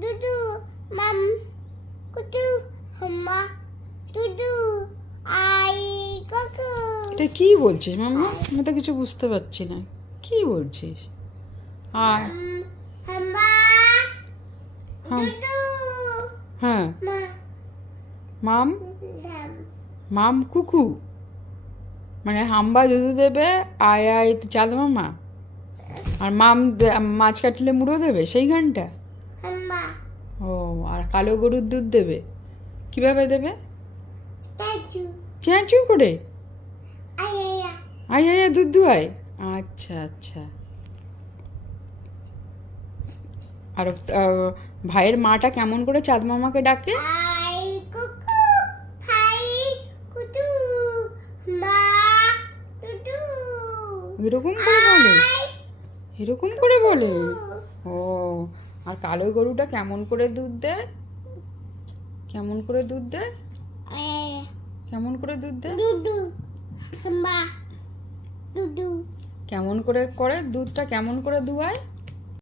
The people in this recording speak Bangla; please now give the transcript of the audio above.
দুদু মাম কুতু হাম্মা দুদু আই কুকু। এটা কি বলছিস মাম্মা? আমি তো কিছু বুঝতে পারছি না, কি বলছিস? আর হাম্মা হাম দুদু হ্যাঁ, মা মাম দাম মাম কুকু, মানে হাম্বা দুধু দেবে, আয় আয় চাঁদ মামা, আর মাছ কাটলে মুড়ো দেবে, সেই গানটা। হাম্মা ও, আর কালো গরুর দুধ দেবে, কিভাবে দেবে? তাজু চেঁচু করে, আয়া আয় আয় দুধ দুয়ায়। আচ্ছা আচ্ছা। আর ভাইয়ের মাটা কেমন করে চাঁদ মামাকে ডাকে? আই কুকু হাই কুতু মা দুদু এরকম করে বলে, এরকম করে বলে। ও, আর কালো গরুটা কেমন করে দুধ দেয়? কেমন করে দুধ দেয়? আয়া কেমন করে দুধ দেয়? দুদু হাম্মা দুদু কেমন করে করে দুধটা কেমন করে দুয়ায়?